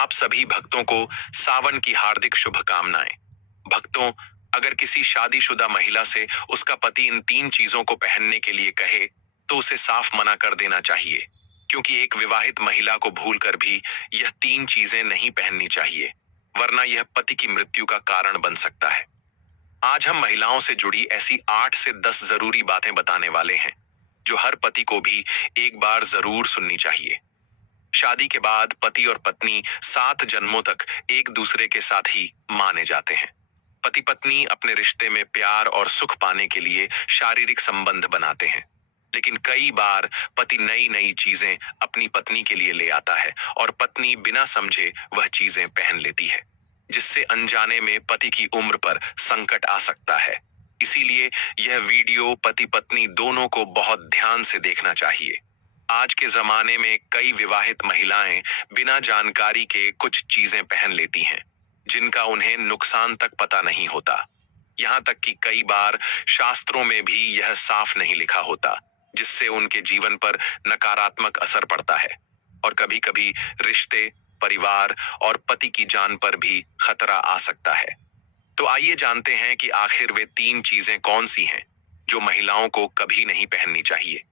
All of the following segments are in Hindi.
आप सभी भक्तों को सावन की हार्दिक शुभकामनाएं। भक्तों, अगर किसी शादीशुदा महिला से उसका पति इन 3 चीजों को पहनने के लिए कहे, तो उसे साफ मना कर देना चाहिए, क्योंकि एक विवाहित महिला को भूलकर भी यह 3 चीजें नहीं पहननी चाहिए, वरना यह पति की मृत्यु का कारण बन सकता है। आज हम महिलाओं से जुड़ी ऐसी 8 से 10 जरूरी बातें बताने वाले हैं, जो हर पति को भी एक बार जरूर सुननी चाहिए। शादी के बाद पति और पत्नी 7 जन्मों तक एक दूसरे के साथ ही माने जाते हैं। पति पत्नी अपने रिश्ते में प्यार और सुख पाने के लिए शारीरिक संबंध बनाते हैं, लेकिन कई बार पति नई नई चीजें अपनी पत्नी के लिए ले आता है और पत्नी बिना समझे वह चीजें पहन लेती है, जिससे अनजाने में पति की उम्र पर संकट आ सकता है। इसीलिए यह वीडियो पति पत्नी दोनों को बहुत ध्यान से देखना चाहिए। आज के जमाने में कई विवाहित महिलाएं बिना जानकारी के कुछ चीजें पहन लेती हैं, जिनका उन्हें नुकसान तक पता नहीं होता। यहाँ तक कि कई बार शास्त्रों में भी यह साफ नहीं लिखा होता, जिससे उनके जीवन पर नकारात्मक असर पड़ता है और कभी कभी रिश्ते, परिवार और पति की जान पर भी खतरा आ सकता है। तो आइए जानते हैं कि आखिर वे 3 चीजें कौन सी हैं जो महिलाओं को कभी नहीं पहननी चाहिए।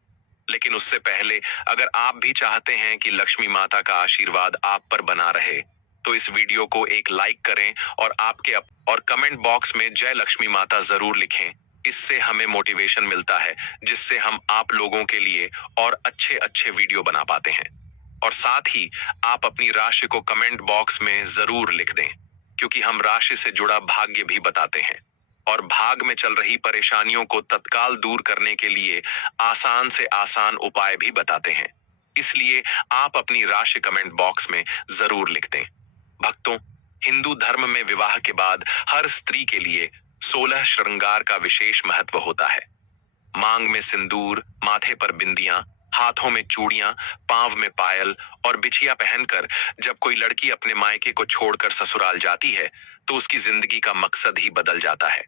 लेकिन उससे पहले, अगर आप भी चाहते हैं कि लक्ष्मी माता का आशीर्वाद आप पर बना रहे, तो इस वीडियो को एक लाइक करें और कमेंट बॉक्स में जय लक्ष्मी माता जरूर लिखें। इससे हमें मोटिवेशन मिलता है, जिससे हम आप लोगों के लिए और अच्छे अच्छे वीडियो बना पाते हैं। और साथ ही आप अपनी राशि को कमेंट बॉक्स में जरूर लिख दें, क्योंकि हम राशि से जुड़ा भाग्य भी बताते हैं और भाग में चल रही परेशानियों को तत्काल दूर करने के लिए आसान से आसान उपाय भी बताते हैं। इसलिए आप अपनी राशि कमेंट बॉक्स में जरूर लिख दें। भक्तों, हिंदू धर्म में विवाह के बाद हर स्त्री के लिए 16 श्रृंगार का विशेष महत्व होता है। मांग में सिंदूर, माथे पर बिंदियां, हाथों में चूड़ियां, पांव में पायल और बिछिया पहनकर जब कोई लड़की अपने मायके को छोड़कर ससुराल जाती है, तो उसकी जिंदगी का मकसद ही बदल जाता है।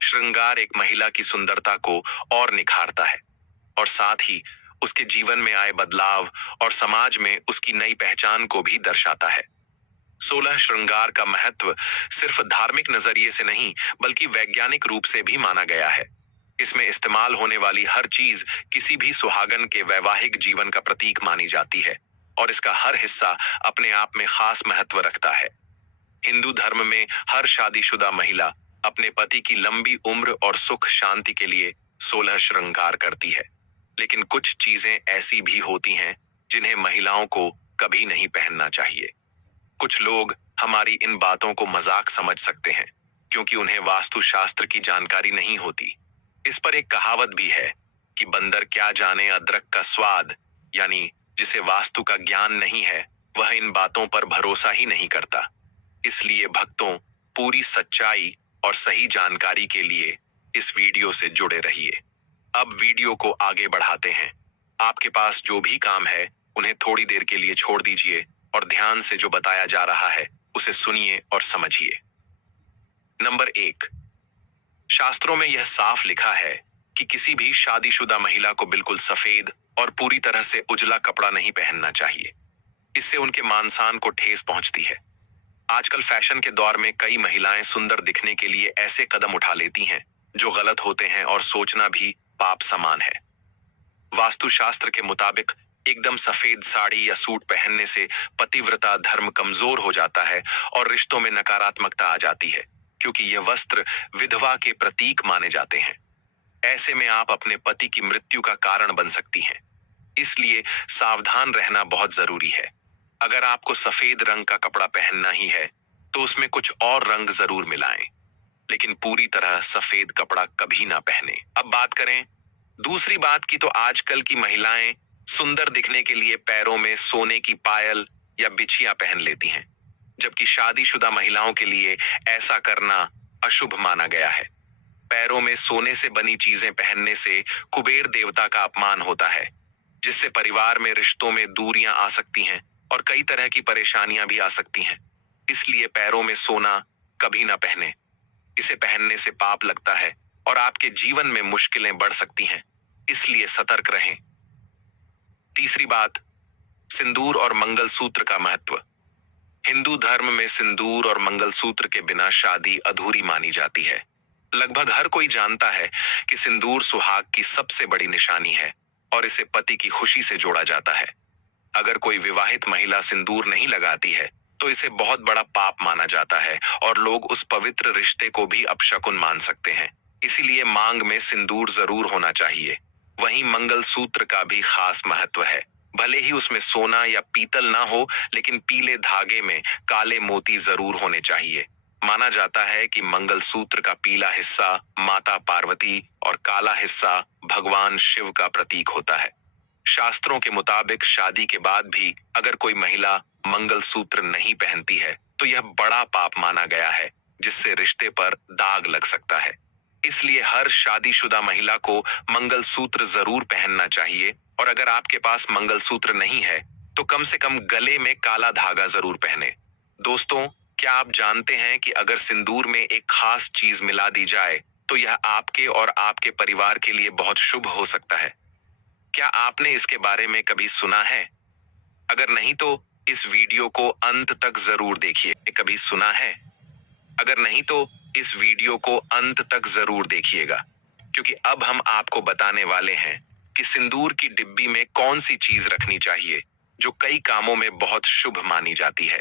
श्रृंगार एक महिला की सुंदरता को और निखारता है और साथ ही उसके जीवन में आए बदलाव और समाज में उसकी नई पहचान को भी दर्शाता है। 16 श्रृंगार का महत्व सिर्फ धार्मिक नजरिए से नहीं, बल्कि वैज्ञानिक रूप से भी माना गया है। इसमें इस्तेमाल होने वाली हर चीज किसी भी सुहागन के वैवाहिक जीवन का प्रतीक मानी जाती है और इसका हर हिस्सा अपने आप में खास महत्व रखता है। हिंदू धर्म में हर शादीशुदा महिला अपने पति की लंबी उम्र और सुख शांति के लिए 16 श्रृंगार करती है। लेकिन कुछ चीजें ऐसी भी होती हैं जिन्हें महिलाओं को कभी नहीं पहनना चाहिए। कुछ लोग हमारी इन बातों को मजाक समझ सकते हैं, क्योंकि उन्हें वास्तुशास्त्र की जानकारी नहीं होती। इस पर एक कहावत भी है कि बंदर क्या जाने अदरक का स्वाद, यानी जिसे वास्तु का ज्ञान नहीं है, वह इन बातों पर भरोसा ही नहीं करता। इसलिए भक्तों, पूरी सच्चाई और सही जानकारी के लिए इस वीडियो से जुड़े रहिए। अब वीडियो को आगे बढ़ाते हैं। आपके पास जो भी काम है, उन्हें थोड़ी देर के लिए छोड़ दीजिए और ध्यान से जो बताया जा रहा है उसे सुनिए और समझिए। नंबर 1, शास्त्रों में यह साफ लिखा है कि किसी भी शादीशुदा महिला को बिल्कुल सफेद और पूरी तरह से उजला कपड़ा नहीं पहनना चाहिए। इससे उनके मान-सम्मान को ठेस पहुंचती है। आजकल फैशन के दौर में कई महिलाएं सुंदर दिखने के लिए ऐसे कदम उठा लेती हैं जो गलत होते हैं और सोचना भी पाप समान है। वास्तुशास्त्र के मुताबिक एकदम सफेद साड़ी या सूट पहनने से पतिव्रता धर्म कमजोर हो जाता है और रिश्तों में नकारात्मकता आ जाती है, क्योंकि यह वस्त्र विधवा के प्रतीक माने जाते हैं। ऐसे में आप अपने पति की मृत्यु का कारण बन सकती हैं। इसलिए सावधान रहना बहुत जरूरी है। अगर आपको सफेद रंग का कपड़ा पहनना ही है, तो उसमें कुछ और रंग जरूर मिलाएं, लेकिन पूरी तरह सफेद कपड़ा कभी ना पहने। अब बात करें दूसरी बात की, तो आजकल की महिलाएं सुंदर दिखने के लिए पैरों में सोने की पायल या बिछिया पहन लेती हैं, जबकि शादीशुदा महिलाओं के लिए ऐसा करना अशुभ माना गया है। पैरों में सोने से बनी चीजें पहनने से कुबेर देवता का अपमान होता है, जिससे परिवार में रिश्तों में दूरियां आ सकती हैं और कई तरह की परेशानियां भी आ सकती हैं। इसलिए पैरों में सोना कभी ना पहने। इसे पहनने से पाप लगता है और आपके जीवन में मुश्किलें बढ़ सकती हैं। इसलिए सतर्क रहें। तीसरी बात, सिंदूर और मंगलसूत्र का महत्व। हिंदू धर्म में सिंदूर और मंगलसूत्र के बिना शादी अधूरी मानी जाती है। लगभग हर कोई जानता है कि सिंदूर सुहाग की सबसे बड़ी निशानी है और इसे पति की खुशी से जोड़ा जाता है। अगर कोई विवाहित महिला सिंदूर नहीं लगाती है तो इसे बहुत बड़ा पाप माना जाता है और लोग उस पवित्र रिश्ते को भी अपशकुन मान सकते हैं। इसीलिए मांग में सिंदूर जरूर होना चाहिए। वहीं मंगलसूत्र का भी खास महत्व है। भले ही उसमें सोना या पीतल ना हो, लेकिन पीले धागे में काले मोती जरूर होने चाहिए। माना जाता है कि मंगलसूत्र का पीला हिस्सा माता पार्वती और काला हिस्सा भगवान शिव का प्रतीक होता है। शास्त्रों के मुताबिक शादी के बाद भी अगर कोई महिला मंगलसूत्र नहीं पहनती है तो यह बड़ा पाप माना गया है, जिससे रिश्ते पर दाग लग सकता है। इसलिए हर शादीशुदा महिला को मंगलसूत्र जरूर पहनना चाहिए, और अगर आपके पास मंगलसूत्र नहीं है तो कम से कम गले में काला धागा जरूर पहने। दोस्तों, क्या आप जानते हैं कि अगर सिंदूर में एक खास चीज मिला दी जाए तो यह आपके और आपके परिवार के लिए बहुत शुभ हो सकता है? क्या आपने इसके बारे में कभी सुना है? अगर नहीं तो इस वीडियो को अंत तक जरूर देखिए। कभी सुना है? अगर नहीं तो इस वीडियो को अंत तक जरूर देखिएगा, क्योंकि अब हम आपको बताने वाले हैं कि सिंदूर की डिब्बी में कौन सी चीज रखनी चाहिए जो कई कामों में बहुत शुभ मानी जाती है।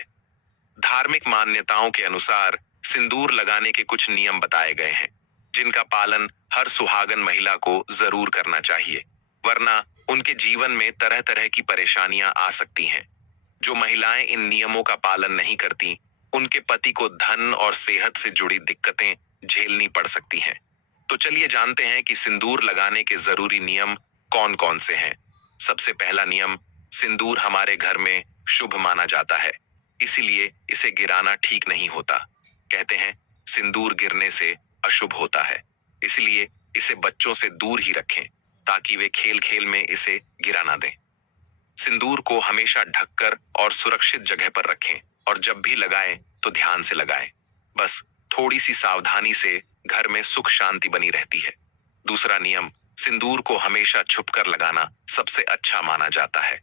धार्मिक मान्यताओं के अनुसार सिंदूर लगाने के कुछ नियम बताए गए हैं, जिनका पालन हर सुहागन महिला को जरूर करना चाहिए, वरना उनके जीवन में तरह तरह की परेशानियां आ सकती हैं। जो महिलाएं इन नियमों का पालन नहीं करती, उनके पति को धन और सेहत से जुड़ी दिक्कतें झेलनी पड़ सकती हैं। तो चलिए जानते हैं कि सिंदूर लगाने के जरूरी नियम कौन कौन से हैं। सबसे पहला नियम, सिंदूर हमारे घर में शुभ माना जाता है, इसीलिए इसे गिराना ठीक नहीं होता। कहते हैं सिंदूर गिरने से अशुभ होता है, इसलिए इसे बच्चों से दूर ही रखें ताकि वे खेल खेल में इसे गिरा ना दें। सिंदूर को हमेशा ढककर और सुरक्षित जगह पर रखें, और जब भी लगाएं तो ध्यान से लगाएं। बस थोड़ी सी सावधानी से घर में सुख शांति बनी रहती है। दूसरा नियम, सिंदूर को हमेशा छुपकर लगाना सबसे अच्छा माना जाता है।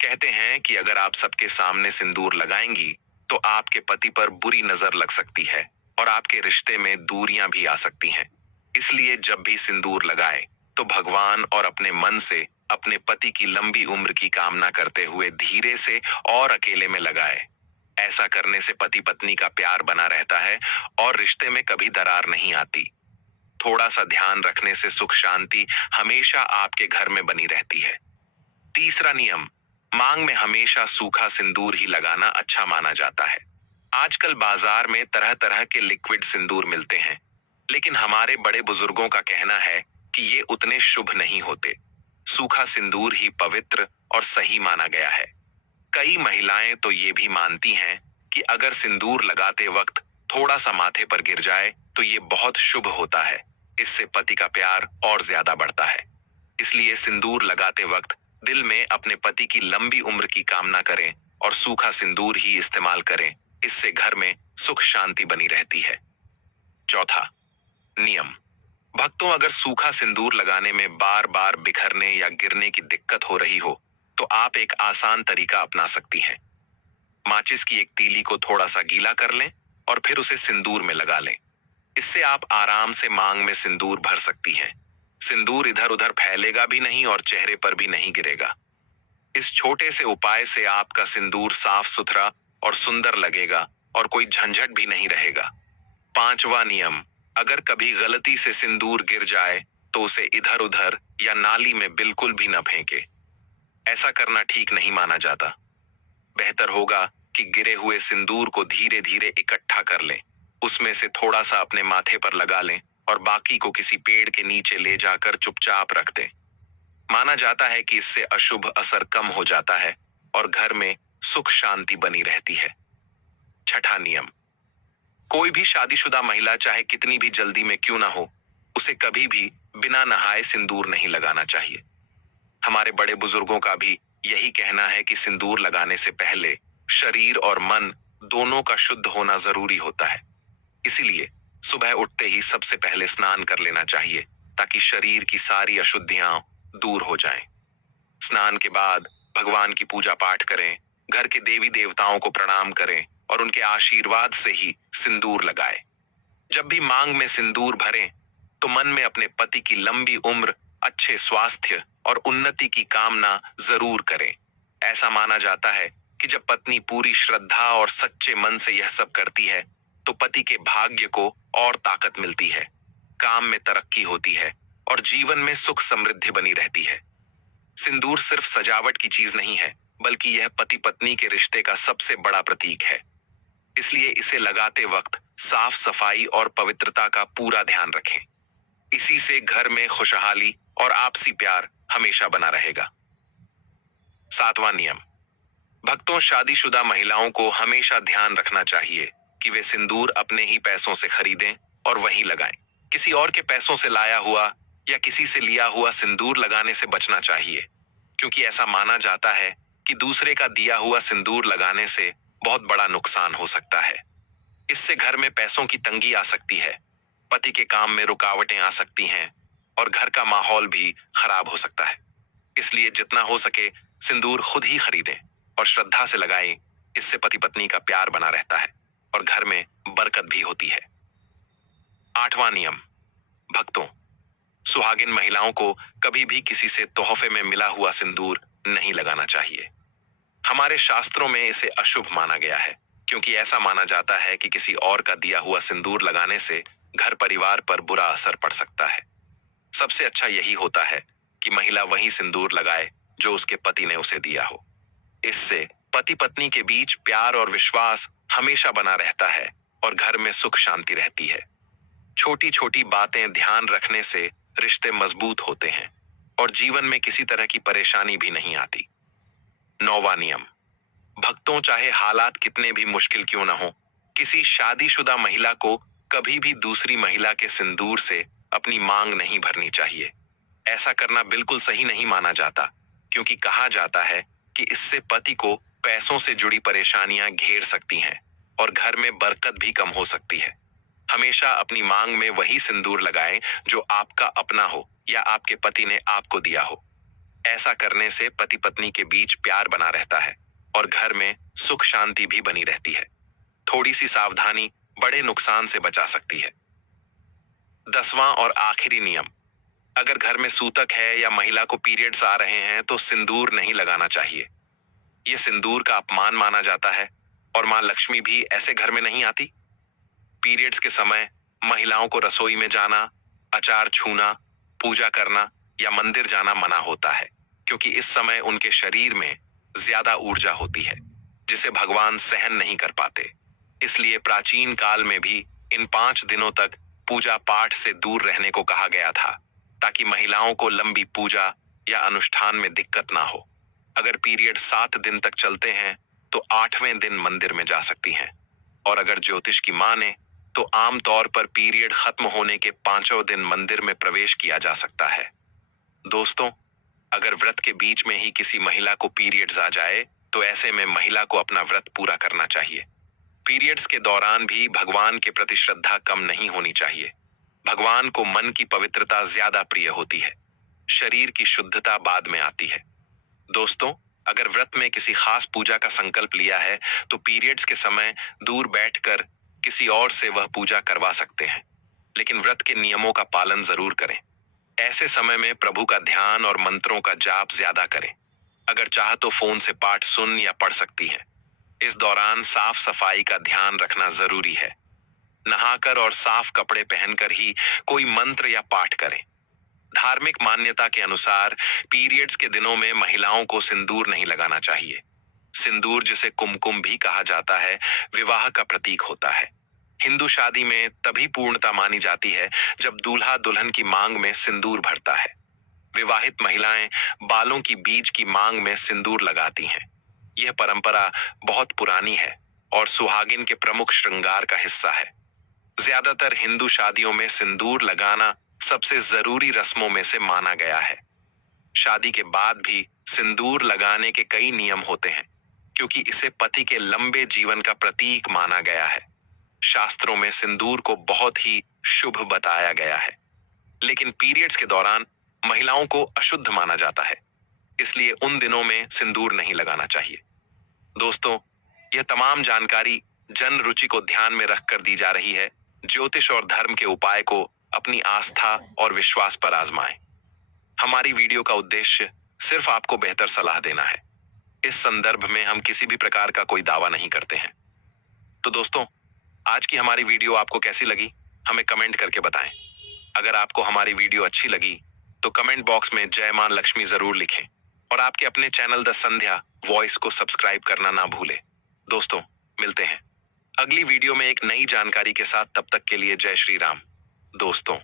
कहते हैं कि अगर आप सबके सामने सिंदूर लगाएंगी तो आपके पति पर बुरी नजर लग सकती है और आपके रिश्ते में दूरियां भी आ सकती हैं। इसलिए जब भी सिंदूर लगाएं तो भगवान और अपने मन से अपने पति की लंबी उम्र की कामना करते हुए धीरे से और अकेले में लगाएं। ऐसा करने से पति पत्नी का प्यार बना रहता है और रिश्ते में कभी दरार नहीं आती। थोड़ा सा ध्यान रखने से सुख शांति हमेशा आपके घर में बनी रहती है। तीसरा नियम, मांग में हमेशा सूखा सिंदूर ही लगाना अच्छा माना जाता है। आजकल बाजार में तरह तरह के लिक्विड सिंदूर मिलते हैं, लेकिन हमारे बड़े बुजुर्गों का कहना है कि ये उतने शुभ नहीं होते। सूखा सिंदूर ही पवित्र और सही माना गया है। कई महिलाएं तो ये भी मानती हैं कि अगर सिंदूर लगाते वक्त थोड़ा सा माथे पर गिर जाए तो ये बहुत शुभ होता है। इससे पति का प्यार और ज्यादा बढ़ता है। इसलिए सिंदूर लगाते वक्त दिल में अपने पति की लंबी उम्र की कामना करें और सूखा सिंदूर ही इस्तेमाल करें। इससे घर में सुख शांति बनी रहती है। चौथा नियम, भक्तों, अगर सूखा सिंदूर लगाने में बार बार बिखरने या गिरने की दिक्कत हो रही हो तो आप एक आसान तरीका अपना सकती हैं। माचिस की एक तीली को थोड़ा सा गीला कर लें और फिर उसे सिंदूर में लगा लें। इससे आप आराम से मांग में सिंदूर भर सकती हैं। सिंदूर इधर उधर फैलेगा भी नहीं और चेहरे पर भी नहीं गिरेगा। इस छोटे से उपाय से आपका सिंदूर साफ सुथरा और सुंदर लगेगा और कोई झंझट भी नहीं रहेगा। पांचवा नियम, अगर कभी गलती से सिंदूर गिर जाए तो उसे इधर उधर या नाली में बिल्कुल भी न फेंके। ऐसा करना ठीक नहीं माना जाता। बेहतर होगा कि गिरे हुए सिंदूर को धीरे धीरे इकट्ठा कर लें, उसमें से थोड़ा सा अपने माथे पर लगा लें और बाकी को किसी पेड़ के नीचे ले जाकर चुपचाप रख दें। माना जाता है कि इससे अशुभ असर कम हो जाता है और घर में सुख शांति बनी रहती है। छठा नियम, कोई भी शादीशुदा महिला चाहे कितनी भी जल्दी में क्यों ना हो, उसे कभी भी बिना नहाए सिंदूर नहीं लगाना चाहिए। हमारे बड़े बुजुर्गों का भी यही कहना है कि सिंदूर लगाने से पहले शरीर और मन दोनों का शुद्ध होना जरूरी होता है। इसीलिए सुबह उठते ही सबसे पहले स्नान कर लेना चाहिए ताकि शरीर की सारी अशुद्धियां दूर हो जाएं। स्नान के बाद भगवान की पूजा पाठ करें, घर के देवी देवताओं को प्रणाम करें और उनके आशीर्वाद से ही सिंदूर लगाए। जब भी मांग में सिंदूर भरें तो मन में अपने पति की लंबी उम्र, अच्छे स्वास्थ्य और उन्नति की कामना जरूर करें। ऐसा माना जाता है कि जब पत्नी पूरी श्रद्धा और सच्चे मन से यह सब करती है तो पति के भाग्य को और ताकत मिलती है, काम में तरक्की होती है और जीवन में सुख समृद्धि बनी रहती है। सिंदूर सिर्फ सजावट की चीज नहीं है, बल्कि यह पति पत्नी के रिश्ते का सबसे बड़ा प्रतीक है। इसलिए इसे लगाते वक्त साफ सफाई और पवित्रता का पूरा ध्यान रखें। इसी से घर में खुशहाली और आपसी प्यार हमेशा बना रहेगा। 7वां नियम, भक्तों, शादीशुदा महिलाओं को हमेशा ध्यान रखना चाहिए कि वे सिंदूर अपने ही पैसों से खरीदें और वहीं लगाएं। किसी और के पैसों से लाया हुआ या किसी से लिया हुआ सिंदूर लगाने से बचना चाहिए, क्योंकि ऐसा माना जाता है कि दूसरे का दिया हुआ सिंदूर लगाने से बहुत बड़ा नुकसान हो सकता है। इससे घर में पैसों की तंगी आ सकती है, पति के काम में रुकावटें आ सकती हैं और घर का माहौल भी खराब हो सकता है। इसलिए जितना हो सके सिंदूर खुद ही खरीदें और श्रद्धा से लगाएं। इससे पति पत्नी का प्यार बना रहता है और घर में बरकत भी होती है। 8वां नियम, भक्तों, सुहागिन महिलाओं को कभी भी किसी से तोहफे में मिला हुआ सिंदूर नहीं लगाना चाहिए। हमारे शास्त्रों में इसे अशुभ माना गया है, क्योंकि ऐसा माना जाता है कि किसी और का दिया हुआ सिंदूर लगाने से घर परिवार पर बुरा असर पड़ सकता है। सबसे अच्छा यही होता है कि महिला वही सिंदूर लगाए जो उसके पति ने उसे दिया हो। इससे पति पत्नी के बीच प्यार और विश्वास हमेशा बना रहता है और घर में सुख शांति रहती है। छोटी छोटी बातें ध्यान रखने से रिश्ते मजबूत होते हैं और जीवन में किसी तरह की परेशानी भी नहीं आती। 9वां नियम, भक्तों, चाहे हालात कितने भी मुश्किल क्यों न हो, किसी शादीशुदा महिला को कभी भी दूसरी महिला के सिंदूर से अपनी मांग नहीं भरनी चाहिए। ऐसा करना बिल्कुल सही नहीं माना जाता, क्योंकि कहा जाता है कि इससे पति को पैसों से जुड़ी परेशानियां घेर सकती हैं और घर में बरकत भी कम हो सकती है। हमेशा अपनी मांग में वही सिंदूर लगाएं जो आपका अपना हो या आपके पति ने आपको दिया हो। ऐसा करने से पति पत्नी के बीच प्यार बना रहता है और घर में सुख शांति भी बनी रहती है। थोड़ी सी सावधानी बड़े नुकसान से बचा सकती है। 10वां और आखिरी नियम, अगर घर में सूतक है या महिला को पीरियड्स आ रहे हैं तो सिंदूर नहीं लगाना चाहिए। यह सिंदूर का अपमान माना जाता है और मां लक्ष्मी भी ऐसे घर में नहीं आती। पीरियड्स के समय महिलाओं को रसोई में जाना, अचार छूना, पूजा करना या मंदिर जाना मना होता है, क्योंकि इस समय उनके शरीर में ज्यादा ऊर्जा होती है जिसे भगवान सहन नहीं कर पाते। इसलिए प्राचीन काल में भी इन 5 दिनों तक पूजा पाठ से दूर रहने को कहा गया था, ताकि महिलाओं को लंबी पूजा या अनुष्ठान में दिक्कत ना हो। अगर पीरियड 7 दिन तक चलते हैं तो 8वें दिन मंदिर में जा सकती हैं, और अगर ज्योतिष की माने तो आमतौर पर पीरियड खत्म होने के 5वें दिन मंदिर में प्रवेश किया जा सकता है। दोस्तों, अगर व्रत के बीच में ही किसी महिला को पीरियड्स आ जाए तो ऐसे में महिला को अपना व्रत पूरा करना चाहिए। पीरियड्स के दौरान भी भगवान के प्रति श्रद्धा कम नहीं होनी चाहिए। भगवान को मन की पवित्रता ज्यादा प्रिय होती है, शरीर की शुद्धता बाद में आती है। दोस्तों, अगर व्रत में किसी खास पूजा का संकल्प लिया है तो पीरियड्स के समय दूर बैठकर किसी और से वह पूजा करवा सकते हैं, लेकिन व्रत के नियमों का पालन जरूर करें। ऐसे समय में प्रभु का ध्यान और मंत्रों का जाप ज्यादा करें। अगर चाह तो फोन से पाठ सुन या पढ़ सकती हैं। इस दौरान साफ सफाई का ध्यान रखना जरूरी है। नहाकर और साफ कपड़े पहनकर ही कोई मंत्र या पाठ करें। धार्मिक मान्यता के अनुसार पीरियड्स के दिनों में महिलाओं को सिंदूर नहीं लगाना चाहिए। सिंदूर, जिसे कुमकुम भी कहा जाता है, विवाह का प्रतीक होता है। हिंदू शादी में तभी पूर्णता मानी जाती है जब दूल्हा दुल्हन की मांग में सिंदूर भरता है। विवाहित महिलाएं बालों की बीज की मांग में सिंदूर लगाती हैं। यह परंपरा बहुत पुरानी है और सुहागिन के प्रमुख श्रृंगार का हिस्सा है। ज्यादातर हिंदू शादियों में सिंदूर लगाना सबसे जरूरी रस्मों में से माना गया है। शादी के बाद भी सिंदूर लगाने के कई नियम होते हैं, क्योंकि इसे पति के लंबे जीवन का प्रतीक माना गया है। शास्त्रों में सिंदूर को बहुत ही शुभ बताया गया है, लेकिन पीरियड्स के दौरान महिलाओं को अशुद्ध माना जाता है, इसलिए उन दिनों में सिंदूर नहीं लगाना चाहिए। दोस्तों, यह तमाम जानकारी जन रुचि को ध्यान में रखकर दी जा रही है। ज्योतिष और धर्म के उपाय को अपनी आस्था और विश्वास पर आजमाएं। हमारी वीडियो का उद्देश्य सिर्फ आपको बेहतर सलाह देना है। इस संदर्भ में हम किसी भी प्रकार का कोई दावा नहीं करते हैं। तो दोस्तों, आज की हमारी वीडियो आपको कैसी लगी, हमें कमेंट करके बताएं। अगर आपको हमारी वीडियो अच्छी लगी तो कमेंट बॉक्स में जय मां लक्ष्मी जरूर लिखें और आपके अपने चैनल द संध्या वॉइस को सब्सक्राइब करना ना भूलें। दोस्तों, मिलते हैं अगली वीडियो में एक नई जानकारी के साथ। तब तक के लिए जय श्री राम दोस्तों।